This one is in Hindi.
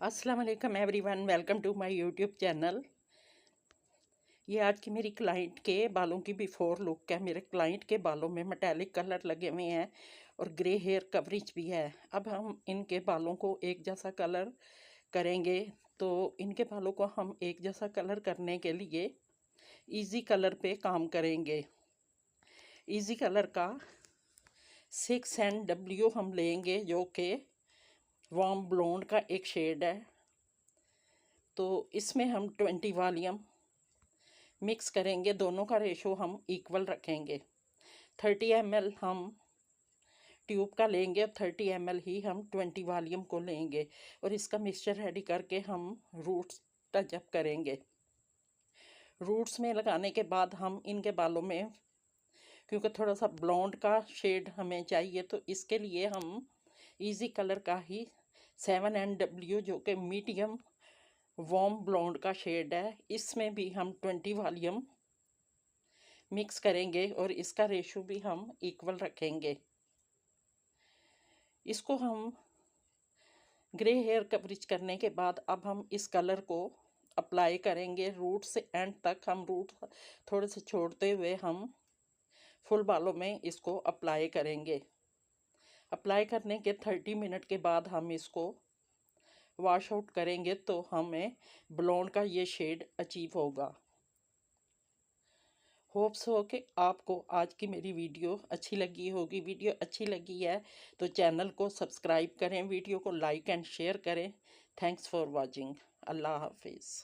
अस्सलाम वालेकुम everyone, welcome to my YouTube channel. ये आज की मेरी क्लाइंट के बालों की बिफोर लुक है। मेरे क्लाइंट के बालों में मेटालिक कलर लगे हुए हैं और ग्रे हेयर कवरेज भी है। अब हम इनके बालों को एक जैसा कलर करेंगे। तो इनके बालों को हम एक जैसा कलर करने के लिए इजी कलर पे काम करेंगे। इजी कलर का 6NW हम लेंगे, जो कि वार्म ब्लोंड का एक शेड है। तो इसमें हम 20 वॉल्यूम मिक्स करेंगे। दोनों का रेशो हम इक्वल रखेंगे। 30 ml हम ट्यूब का लेंगे और 30 ml ही हम 20 वॉल्यूम को लेंगे और इसका मिक्सचर रेडी करके हम रूट्स टचअप करेंगे। रूट्स में लगाने के बाद हम इनके बालों में, क्योंकि थोड़ा सा ब्लॉन्ड का शेड हमें चाहिए, तो इसके लिए हम इजी कलर का ही 7NW, जो कि मीडियम वार्म ब्लॉन्ड का शेड है, इसमें भी हम 20 वॉल्यूम मिक्स करेंगे और इसका रेशो भी हम इक्वल रखेंगे। इसको हम ग्रे हेयर कवरेज करने के बाद अब हम इस कलर को अप्लाई करेंगे रूट से एंड तक। हम रूट थोड़े से छोड़ते हुए हम फुल बालों में इसको अप्लाई करेंगे। अप्लाई करने के 30 मिनट के बाद हम इसको वॉश आउट करेंगे तो हमें ब्लॉन्ड का ये शेड अचीव होगा। होप्स हो कि आपको आज की मेरी वीडियो अच्छी लगी होगी। वीडियो अच्छी लगी है तो चैनल को सब्सक्राइब करें, वीडियो को लाइक एंड शेयर करें। Thanks for watching. अल्लाह हाफिज़।